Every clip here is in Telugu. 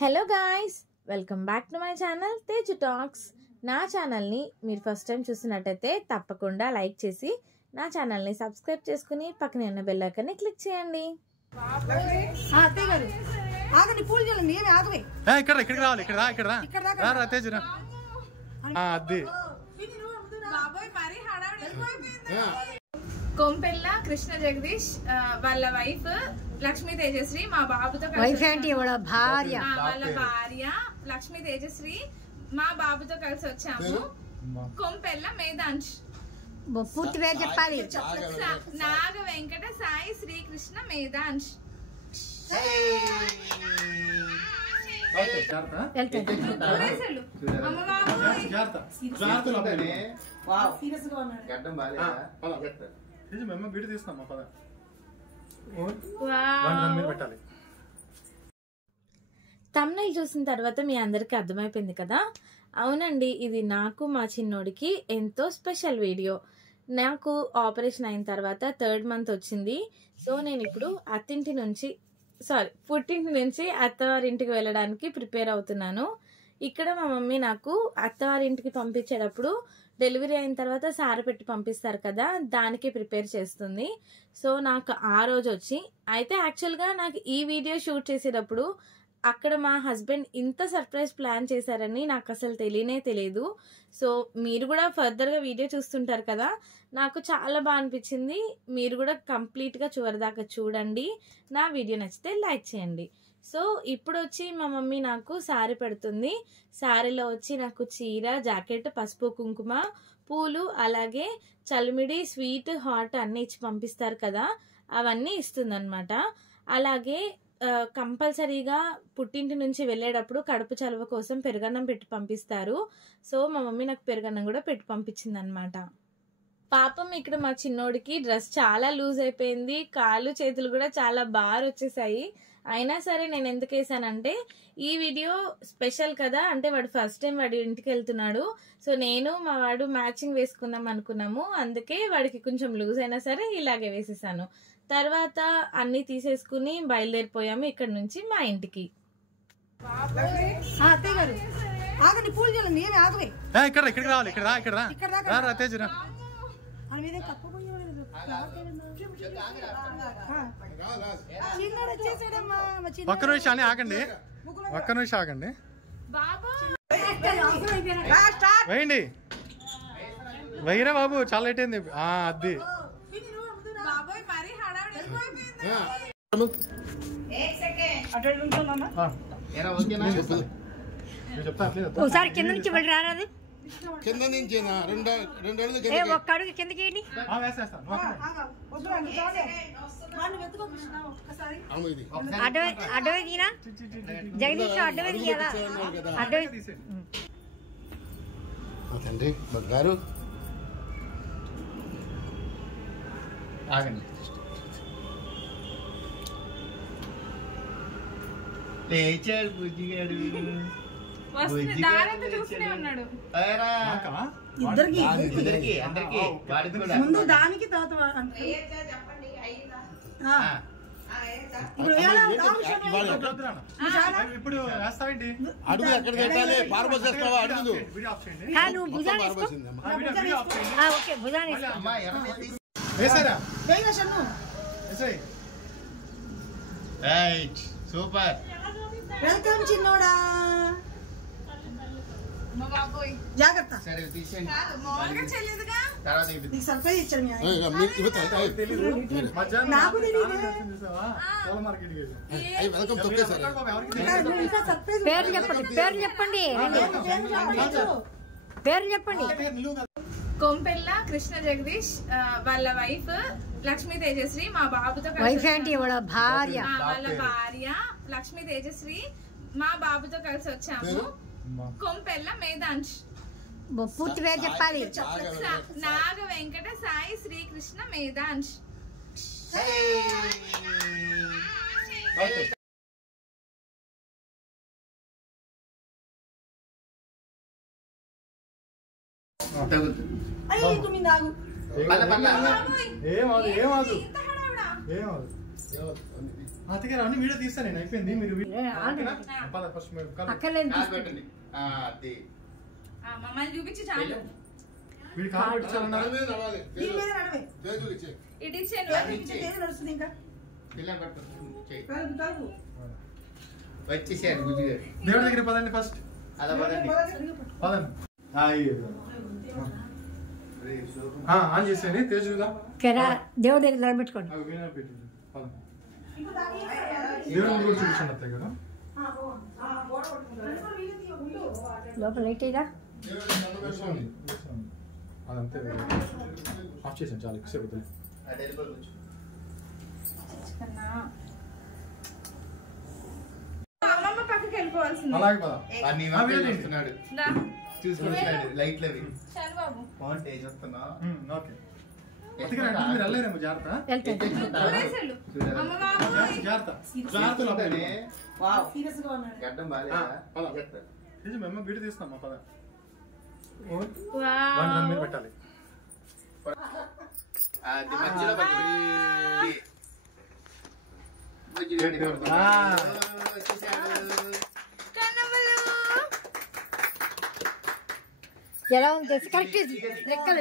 Hello guys, welcome back to my channel Teju talks. నా ఛానల్ని మీరు ఫస్ట్ టైం చూసినట్టయితే తప్పకుండా లైక్ చేసి నా ఛానల్ని సబ్స్క్రైబ్ చేసుకుని పక్కనే ఉన్న బెల్ ఐకాన్ని క్లిక్ చేయండి. కొంపెల్ల కృష్ణ జగదీష్ వాళ్ళ వైఫ్ లక్ష్మీ తేజశ్రీ మా బాబుతో వాళ్ళ భార్య లక్ష్మీ తేజశ్రీ మా బాబుతో కలిసి వచ్చాము. కొంపెల్ల మేధాంష్ పూర్తి పేరు చెప్పాలి. నాగ వెంకట సాయి శ్రీకృష్ణ మేధాంష్. తమ్నైల్ చూసిన తర్వాత మీ అందరికి అర్థమైపోయింది కదా. అవునండి, ఇది నాకు మా చిన్నోడికి ఎంతో స్పెషల్ వీడియో. నాకు ఆపరేషన్ అయిన తర్వాత 3rd month వచ్చింది. సో నేను ఇప్పుడు పుట్టింటి నుంచి అత్తవారింటికి వెళ్ళడానికి ప్రిపేర్ అవుతున్నాను. ఇక్కడ మా మమ్మీ నాకు అత్తవారింటికి పంపించేటప్పుడు డెలివరీ అయిన తర్వాత సార పెట్టి పంపిస్తారు కదా, దానికి ప్రిపేర్ చేస్తుంది. సో నాకు ఆ రోజు వచ్చి అయితే యాక్చువల్గా నాకు ఈ వీడియో షూట్ చేసేటప్పుడు అక్కడ మా హస్బెండ్ ఇంత సర్ప్రైజ్ ప్లాన్ చేశారని నాకు అసలు తెలియదు. సో మీరు కూడా ఫర్దర్గా వీడియో చూస్తుంటారు కదా, నాకు చాలా బాగా అనిపించింది. మీరు కూడా కంప్లీట్గా చివరిదాకా చూడండి. నా వీడియో నచ్చితే లైక్ చేయండి. సో ఇప్పుడు వచ్చి మా మమ్మీ నాకు శారీ పెడుతుంది. శారీలో వచ్చి నాకు చీర, జాకెట్, పసుపు, కుంకుమ, పూలు, అలాగే చలిమిడి, స్వీట్, హాట్ అన్ని ఇచ్చి పంపిస్తారు కదా, అవన్నీ ఇస్తుందన్నమాట. అలాగే కంపల్సరీగా పుట్టింటి నుంచి వెళ్ళేటప్పుడు కడుపు చలువ కోసం పెరుగన్నం పెట్టి పంపిస్తారు. సో మా మమ్మీ నాకు పెరుగన్నం కూడా పెట్టి పంపించింది అనమాట. పాపం ఇక్కడ మా చిన్నోడికి డ్రెస్ చాలా లూజ్ అయిపోయింది, కాళ్ళు చేతులు కూడా చాలా బాగా వచ్చేసాయి. అయినా సరే నేను ఎందుకు వేసానంటే ఈ వీడియో స్పెషల్ కదా, అంటే వాడు ఫస్ట్ టైం వాడి ఇంటికి వెళ్తున్నాడు. సో నేను మా వాడు మ్యాచింగ్ వేసుకుందాం అనుకున్నాము, అందుకే వాడికి కొంచెం లూజ్ అయినా సరే ఇలాగే వేసేసాను. తర్వాత అన్ని తీసేసుకుని బయలుదేరిపోయాము ఇక్కడ నుంచి మా ఇంటికి. ఒక్క నిమిషం ఆగండి. వేయండి, వెయ్యరా బాబు, చాలా లేట్ అయింది. అది ఒకసారి కింద నుంచి వెళ్ళి రారాదు. కింద నుంచి ఒక్క అడుగు కిందకి అడ్డవే తీరా జగదీష్, అడ్డవే తీయాలా? అడ్డవే తండ్రి గారు ఆగండి. లేచాడు బుజ్జిగాడు. ముందు దానికి ఇప్పుడు వేస్తావేంటి? అడుగు ఎక్కడ పెట్టాలి? పార్బస్ చేస్తావా? అడుగుదు సూపర్. వెల్కమ్ చిన్నోడా, జాగ్రత్త. సరే తీసేయండి, తర్వాత సర్ప్రైజ్ ఇచ్చాడు. పేరు చెప్పండి. కొంపెల్ల కృష్ణ జగదీష్ వాళ్ళ వైఫ్ లక్ష్మీ తేజశ్రీ మా బాబుతో వాళ్ళ భార్య లక్ష్మీ తేజశ్రీ మా బాబుతో కలిసి వచ్చాము. కొంపెల్ల మేధాంష్ పూర్తి పేరు చెప్పాలి. నాగ వెంకట సాయి శ్రీకృష్ణ మేధాంష్. అతగారు అన్ని వీడియో తీస్తాను నేను, అయిపోయింది. మీరు ఫస్ట్ అక్కర్లేదు పెట్టండి మమ్మల్ని చూపించి చాలు. వీడి కాలు పెట్టాలన్నారు. ఇటు ఇచ్చేయండి. వచ్చేసాడు బుజ్జిగారు. దేవుడి దగ్గర పదండి ఫస్ట్. అలా పదండి. పదండి. ఆన్ చేసేయండి. తేజు చూద్దాం. దేవుడి దగ్గర నిలబెట్టుకోండి. దేవుడిని కూడా చూపించండి అత్తయ్య కదా. లోపల లైట్ అయ్యా అదంతే ఆఫ్ చేసాను చాలా ఎక్కువ సేపు. అమ్మమ్మ పక్కకి వెళ్ళిపోవాల్సింది. అలాగే పద. చూసుకుంటున్నాడు లైట్ లవి. చాలు బాబు. బాగుంటాయి చూస్తున్నా. ఓకే. అత్తగారు అంటే మీరు వెళ్ళలేరేమో, జాగ్రత్త జాగ్రత్త జాగ్రత్త. గడ్డం బాగా మేము వీడియో తీస్తాం. పద వావ్. మీరు పెట్టాలి. అది మధ్యలో ఎలా ఉంది కరెక్ట్ రెక్కలు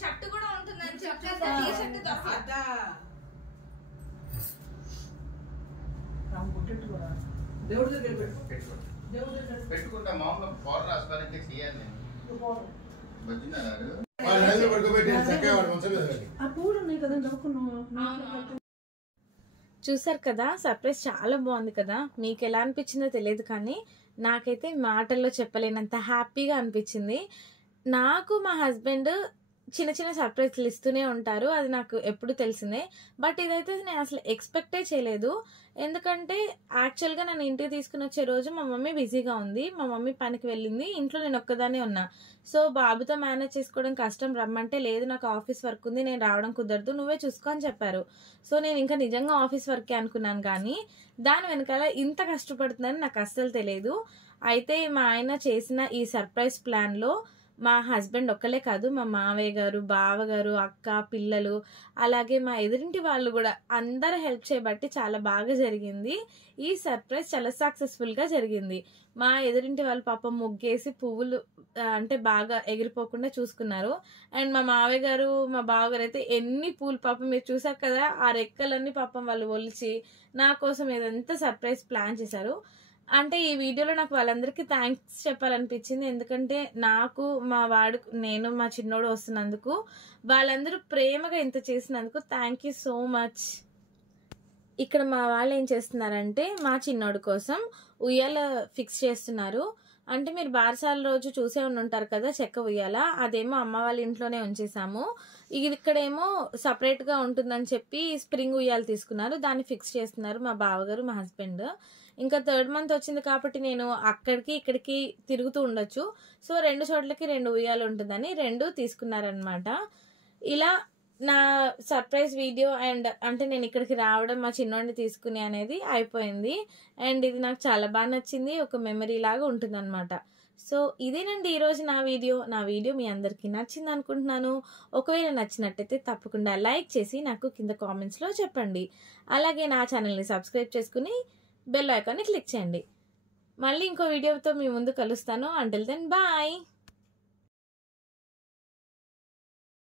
షర్ట్ కూడా ఉంటుందని చెప్పి పెట్టుకుంటా. మామూలుగా పౌడర్ రాసుకోవాలంటే చేయాలి నేను. చూసారు కదా, సర్ప్రైజ్ చాలా బాగుంది కదా. మీకు ఎలా అనిపించిందో తెలియదు, కానీ నాకైతే మాటల్లో చెప్పలేనంత హ్యాపీగా అనిపించింది. నాకు మా హస్బెండ్ చిన్న చిన్న సర్ప్రైజ్లు ఇస్తూనే ఉంటారు, అది నాకు ఎప్పుడు తెలిసిందే. బట్ ఇదైతే నేను అసలు ఎక్స్పెక్టే చేయలేదు. ఎందుకంటే యాక్చువల్గా నన్ను ఇంటికి తీసుకుని వచ్చే రోజు మా మమ్మీ బిజీగా ఉంది, మా మమ్మీ పనికి వెళ్ళింది, ఇంట్లో నేను ఒక్కదానే ఉన్నా. సో బాబుతో మేనేజ్ చేసుకోవడం కష్టం, రమ్మంటే లేదు నాకు ఆఫీస్ వర్క్ ఉంది, నేను రావడం కుదరదు, నువ్వే చూసుకో అని చెప్పారు. సో నేను ఇంకా నిజంగా ఆఫీస్ వర్కే అనుకున్నాను, కానీ దాని వెనకాల ఇంత కష్టపడుతుందని నాకు అస్సలు తెలియదు. అయితే మా ఆయన చేసిన ఈ సర్ప్రైజ్ ప్లాన్లో మా హస్బెండ్ ఒక్కలే కాదు, మా మావయ్య గారు, బావగారు, అక్క, పిల్లలు, అలాగే మా ఎదురింటి వాళ్ళు కూడా అందరూ హెల్ప్ చేయబట్టి చాలా బాగా జరిగింది. ఈ సర్ప్రైజ్ చాలా సక్సెస్ఫుల్గా జరిగింది. మా ఎదురింటి వాళ్ళు పాపం ముగ్గేసి పువ్వులు అంటే బాగా ఎగిరిపోకుండా చూసుకున్నారు. అండ్ మా మావయ్య గారు, మా బావగారు అయితే ఎన్ని పూలు పాపం మీరు చూసారు కదా, ఆ రెక్కలన్నీ పాపం వాళ్ళు ఒలిచి నా కోసం ఏదంతా సర్ప్రైజ్ ప్లాన్ చేశారు. అంటే ఈ వీడియోలో నాకు వాళ్ళందరికీ థ్యాంక్స్ చెప్పాలనిపించింది. ఎందుకంటే నాకు మా నేను మా చిన్నోడు వస్తున్నందుకు, వాళ్ళందరూ ప్రేమగా ఇంత చేసినందుకు థ్యాంక్ యూ సో మచ్. ఇక్కడ మా వాళ్ళు ఏం చేస్తున్నారంటే మా చిన్నోడు కోసం ఉయ్యాల ఫిక్స్ చేస్తున్నారు. అంటే మీరు బారసాల రోజు చూసే ఉంటారు కదా చెక్క ఉయ్యాల, అదేమో అమ్మ వాళ్ళ ఇంట్లోనే ఉంచేసాము. ఇది ఇక్కడేమో సపరేట్గా ఉంటుందని చెప్పి స్ప్రింగ్ ఉయ్యాలు తీసుకున్నారు, దాన్ని ఫిక్స్ చేస్తున్నారు మా బావగారు, మా హస్బెండ్. ఇంకా 3rd month వచ్చింది కాబట్టి నేను అక్కడికి ఇక్కడికి తిరుగుతూ ఉండొచ్చు. సో 2 చోట్లకి 2 ఉయ్యాలు ఉంటుందని 2 తీసుకున్నారనమాట. ఇలా నా సర్ప్రైజ్ వీడియో అండ్ అంటే నేను ఇక్కడికి రావడం, మా చిన్నోడిని తీసుకుని అనేది అయిపోయింది. అండ్ ఇది నాకు చాలా బాగా నచ్చింది, ఒక మెమరీ లాగా ఉంటుంది అనమాట. సో ఇదేనండి ఈరోజు నా వీడియో మీ అందరికీ నచ్చింది అనుకుంటున్నాను. ఒకవేళ నచ్చినట్టయితే తప్పకుండా లైక్ చేసి నాకు కింద కామెంట్స్లో చెప్పండి. అలాగే నా ఛానల్ని సబ్స్క్రైబ్ చేసుకుని బెల్ ఐకాన్ని క్లిక్ చేయండి. మళ్ళీ ఇంకో వీడియోతో మీ ముందు కలుస్తాను. Until then bye.